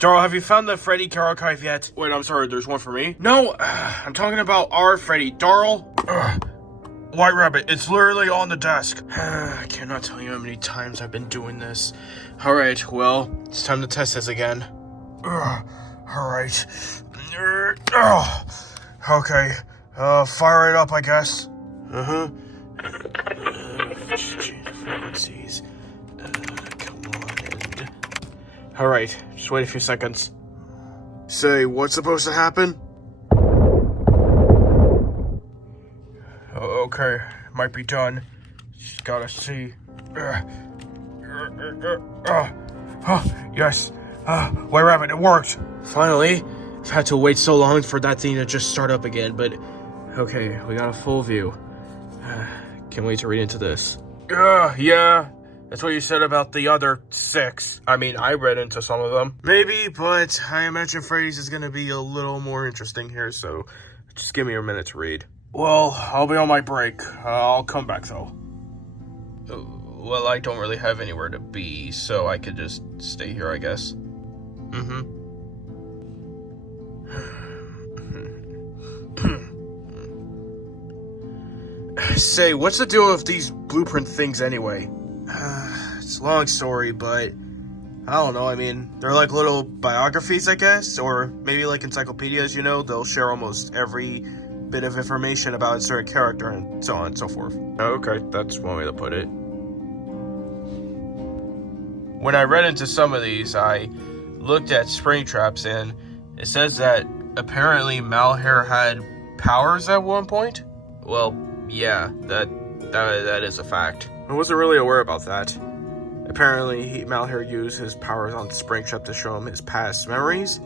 Darl, have you found the Freddy archive yet? Wait, I'm sorry, there's one for me? No, I'm talking about our Freddy. Darl? White Rabbit, it's literally on the desk. I cannot tell you how many times I've been doing this. Alright, well, it's time to test this again. Alright. Okay, fire it up, I guess. Change the frequencies. Come on. Alright, just wait a few seconds. Say, what's supposed to happen? Okay, might be done. Just gotta see. Yes. White Rabbit, it worked. Finally. I've had to wait so long for that thing to just start up again, but okay, we got a full view. Can't wait to read into this. Yeah. That's what you said about the other 6. I mean, I read into some of them. Maybe, but I imagine Freddy's is gonna be a little more interesting here, so just give me a minute to read. Well, I'll be on my break. I'll come back, though. Well, I don't really have anywhere to be, so I could just stay here, I guess. Say, what's the deal with these blueprint things anyway? It's a long story, but I don't know. I mean, they're like little biographies, I guess, or maybe like encyclopedias, you know? They'll share almost every bit of information about a certain character and so on and so forth. Okay, that's one way to put it. When I read into some of these, I looked at Springtrap's, and it says that apparently Malheur had powers at one point. Well, yeah, that is a fact. I wasn't really aware about that. Apparently, Malheur used his powers on Springtrap to show him his past memories.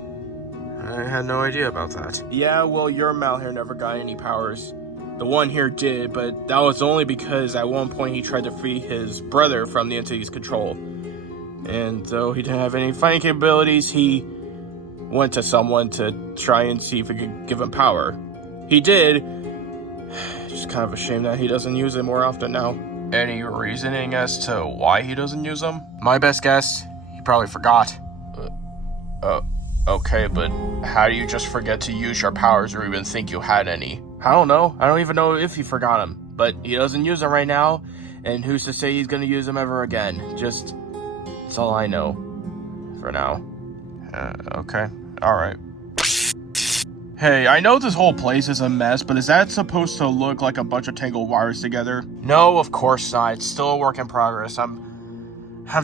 I had no idea about that. Yeah, well, your Malheur never got any powers. The one here did, but that was only because at one point he tried to free his brother from the entity's control. And though he didn't have any fighting capabilities, he went to someone to try and see if he could give him power. He did. Just kind of a shame that he doesn't use it more often now. Any reasoning as to why he doesn't use them? My best guess, he probably forgot. Okay, but how do you just forget to use your powers or even think you had any? I don't know. I don't even know if he forgot them. But he doesn't use them right now, and who's to say he's gonna use them ever again? Just, that's all I know. For now. Okay. Alright. Hey, I know this whole place is a mess, but is that supposed to look like a bunch of tangled wires together? No, of course not. It's still a work in progress. I'm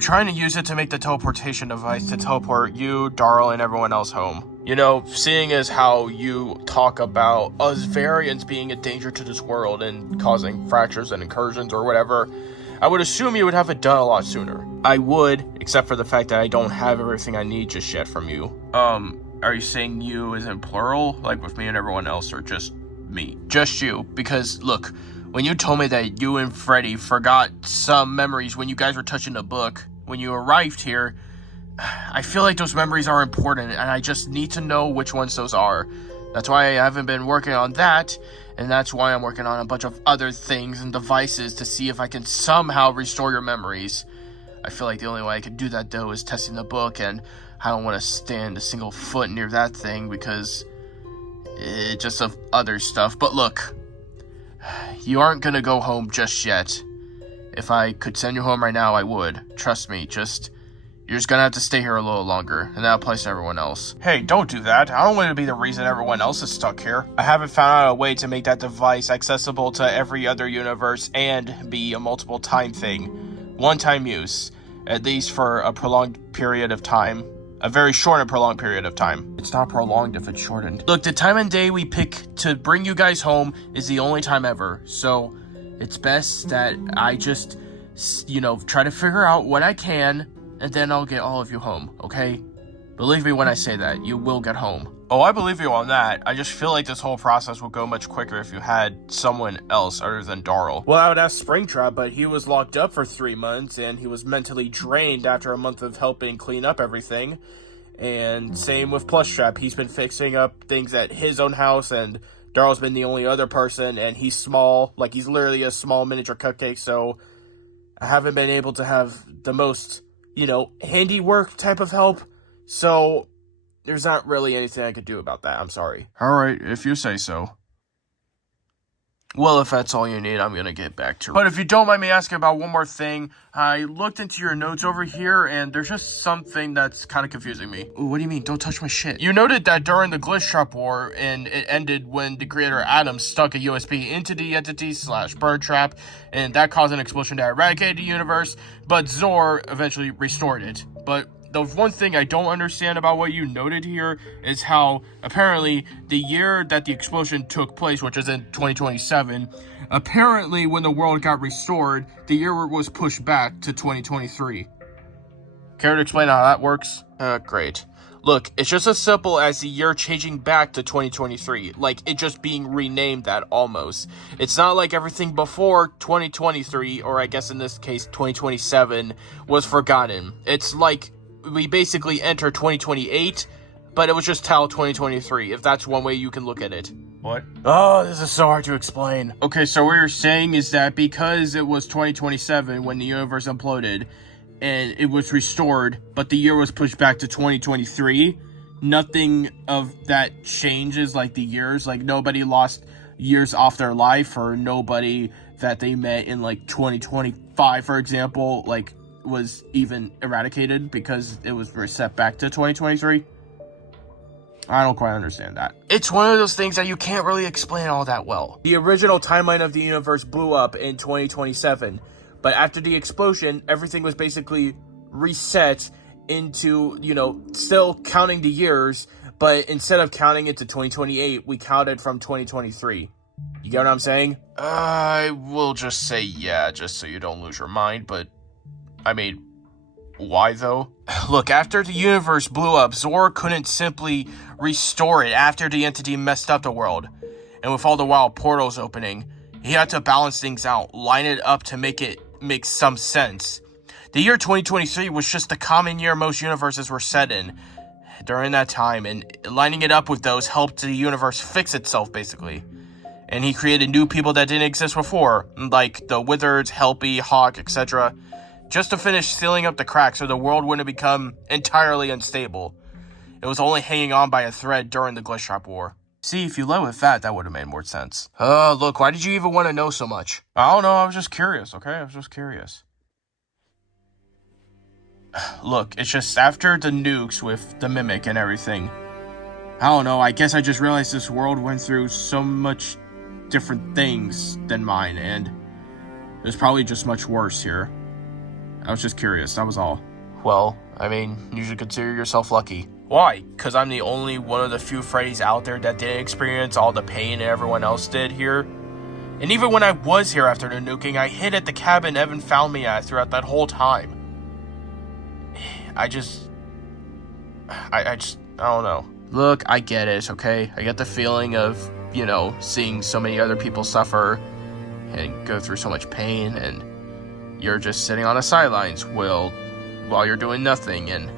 trying to use it to make the teleportation device to teleport you, Darl, and everyone else home. You know, seeing as how you talk about us variants being a danger to this world and causing fractures and incursions or whatever, I would assume you would have it done a lot sooner. I would, except for the fact that I don't have everything I need just yet from you. Are you saying you as in plural, like with me and everyone else, or just me? Just you, because look, when you told me that you and Freddy forgot some memories when you guys were touching the book, when you arrived here, I feel like those memories are important, and I just need to know which ones those are. That's why I haven't been working on that, and that's why I'm working on a bunch of other things and devices to see if I can somehow restore your memories. I feel like the only way I could do that, though, is testing the book, and I don't want to stand a single foot near that thing because just of other stuff. But look, you aren't going to go home just yet. If I could send you home right now, I would. Trust me, you're just going to have to stay here a little longer, and that applies to everyone else. Hey, don't do that. I don't want to be the reason everyone else is stuck here. I haven't found out a way to make that device accessible to every other universe and be a multiple time thing. One-time use, at least for a prolonged period of time. A very short and prolonged period of time. It's not prolonged if it's shortened. Look, the time and day we pick to bring you guys home is the only time ever. So it's best that I just, try to figure out what I can, and then I'll get all of you home, okay? Believe me when I say that, you will get home. Oh, I believe you on that. I just feel like this whole process would go much quicker if you had someone else other than Darl. Well, I would ask Springtrap, but he was locked up for 3 months, and he was mentally drained after a month of helping clean up everything. And same with Plushtrap. He's been fixing up things at his own house, and Darl's been the only other person, and he's small. Like, he's literally a small miniature cupcake, so I haven't been able to have the most, handiwork type of help. So there's not really anything I could do about that. I'm sorry. Alright, if you say so. Well, if that's all you need, I'm gonna get back to it. But if you don't mind me asking about one more thing, I looked into your notes over here, and there's just something that's kind of confusing me. Ooh, what do you mean? Don't touch my shit. You noted that during the Glitch Trap War, and it ended when the creator Adam stuck a USB into the entity/bird trap, and that caused an explosion that eradicated the universe, but Zor eventually restored it. But the one thing I don't understand about what you noted here is how apparently the year that the explosion took place, which is in 2027, apparently when the world got restored, the year was pushed back to 2023. Care to explain how that works? Great. Look, it's just as simple as the year changing back to 2023, like it just being renamed that almost. It's not like everything before 2023, or I guess in this case 2027, was forgotten. It's like we basically enter 2028, but it was just titled 2023, if that's one way you can look at it. What? Oh, this is so hard to explain. Okay, so what you're saying is that because it was 2027 when the universe imploded, and it was restored, but the year was pushed back to 2023, nothing of that changes, like the years, like nobody lost years off their life, or nobody that they met in like 2025, for example, like was even eradicated because it was reset back to 2023. I don't quite understand that. It's one of those things that you can't really explain all that well. The original timeline of the universe blew up in 2027, but after the explosion, everything was basically reset into, still counting the years, but instead of counting it to 2028, we counted from 2023. You get what I'm saying? I will just say yeah, just so you don't lose your mind, but I mean, why though? Look, after the universe blew up, Zor couldn't simply restore it after the entity messed up the world. And with all the wild portals opening, he had to balance things out, line it up to make it make some sense. The year 2023 was just the common year most universes were set in during that time, and lining it up with those helped the universe fix itself, basically. And he created new people that didn't exist before, like the Wizards, Helpy, Hawk, etc., just to finish sealing up the cracks so the world wouldn't become entirely unstable. It was only hanging on by a thread during the Glitch Trap War. See, if you led with that would have made more sense. Look, why did you even want to know so much? I don't know, I was just curious, okay? I was just curious. Look, it's just after the nukes with the Mimic and everything. I don't know, I guess I just realized this world went through so much different things than mine, and it was probably just much worse here. I was just curious, that was all. Well, I mean, you should consider yourself lucky. Why? Because I'm the only one of the few Freddy's out there that didn't experience all the pain everyone else did here. And even when I was here after the nuking, I hid at the cabin Evan found me at throughout that whole time. I don't know. Look, I get it, okay? I get the feeling of, seeing so many other people suffer and go through so much pain, and you're just sitting on the sidelines while you're doing nothing, and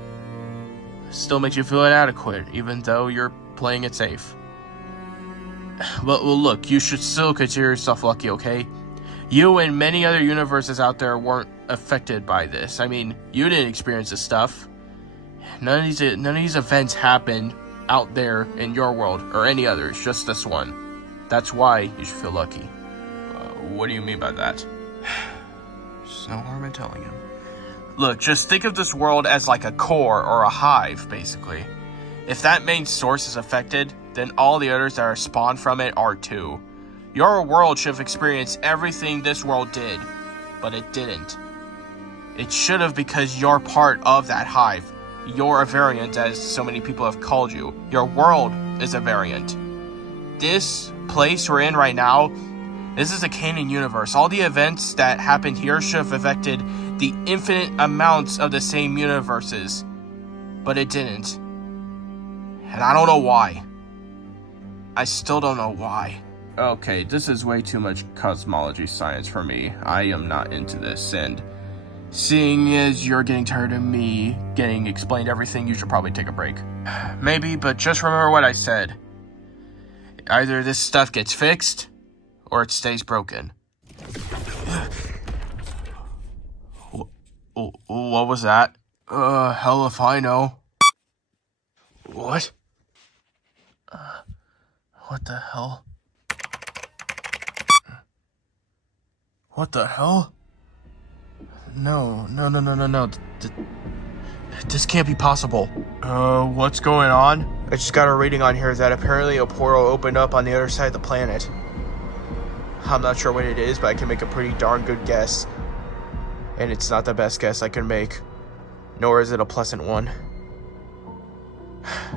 still makes you feel inadequate, even though you're playing it safe. But, well, look, you should still consider yourself lucky, okay? You and many other universes out there weren't affected by this. I mean, you didn't experience this stuff. None of these events happened out there in your world, or any others, just this one. That's why you should feel lucky. What do you mean by that? There's no harm in telling him. Look, just think of this world as like a core or a hive, basically. If that main source is affected, then all the others that are spawned from it are too. Your world should have experienced everything this world did, but it didn't. It should have, because you're part of that hive. You're a variant, as so many people have called you. Your world is a variant. This place we're in right now, this is a canon universe. All the events that happened here should have affected the infinite amounts of the same universes, but it didn't. And I don't know why. I still don't know why. Okay, this is way too much cosmology science for me. I am not into this, and seeing as you're getting tired of me getting explained everything, you should probably take a break. Maybe, but just remember what I said. Either this stuff gets fixed, or it stays broken. What was that? Hell if I know. What? What the hell? What the hell? No. This can't be possible. What's going on? I just got a reading on here that apparently a portal opened up on the other side of the planet. I'm not sure what it is, but I can make a pretty darn good guess. And it's not the best guess I can make. Nor is it a pleasant one.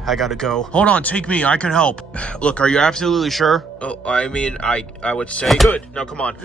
I gotta go. Hold on, take me. I can help. Look, are you absolutely sure? Oh, I mean, I would say. Good. Now, come on.